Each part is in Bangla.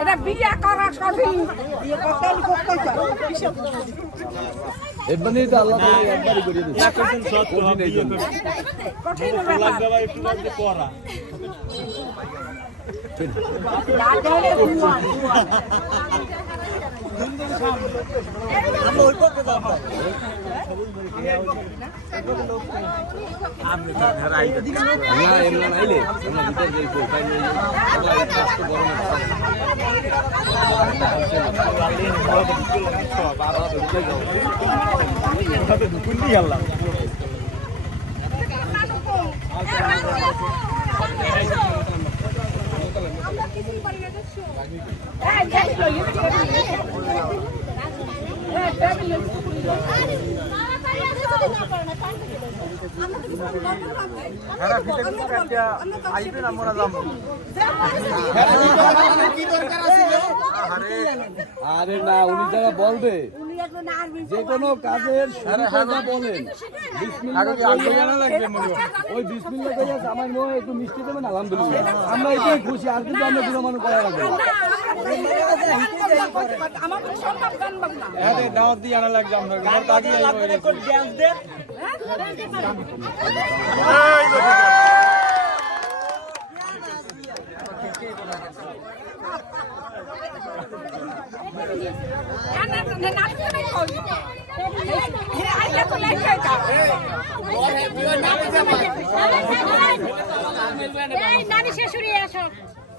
এটা বিয়ে করা কঠিন এমনি তো আল্লাহ তাআলা একবারই করে দিয়েছে কঠিন ব্যাপার। না এমনি নাইলে আমরা ভিতর নিয়ে আল্লাহ এই কষ্ট গরমে আরে না উনি যারা বলবে যে কোনো কাজের বলেন ওই বিসমিল্লাহ কইয়া আমার নয় একটু মিষ্টি দেবেন আলহামদুলিল্লাহ। আমরা এটাই খুশি আর কিন্তু আমরা বিরমান করা লাগবে না দাওয়াত দিয়ে আনা লাগবে আমরা আমার কাজই এই হয়ে গেছে। নানি শেষুরি আসো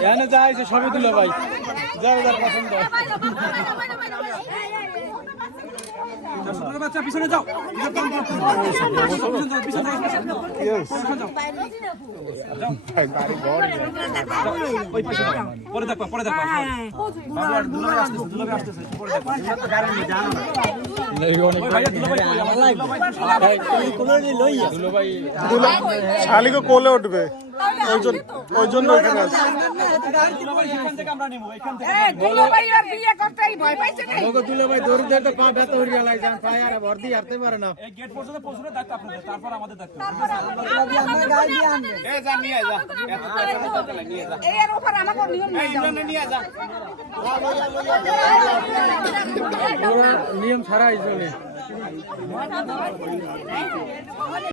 এখানে যা আছে সবই দিল ভাই। যার যার পছন্দ। বাচ্চা পিছনে যাও। পরে দেখবা পরে দেখবা। আসতেছে আসতেছে। শালিকে কোলে উঠবে। ওই জন্য এখান নিয়ে যাও। ছাড়াই চলে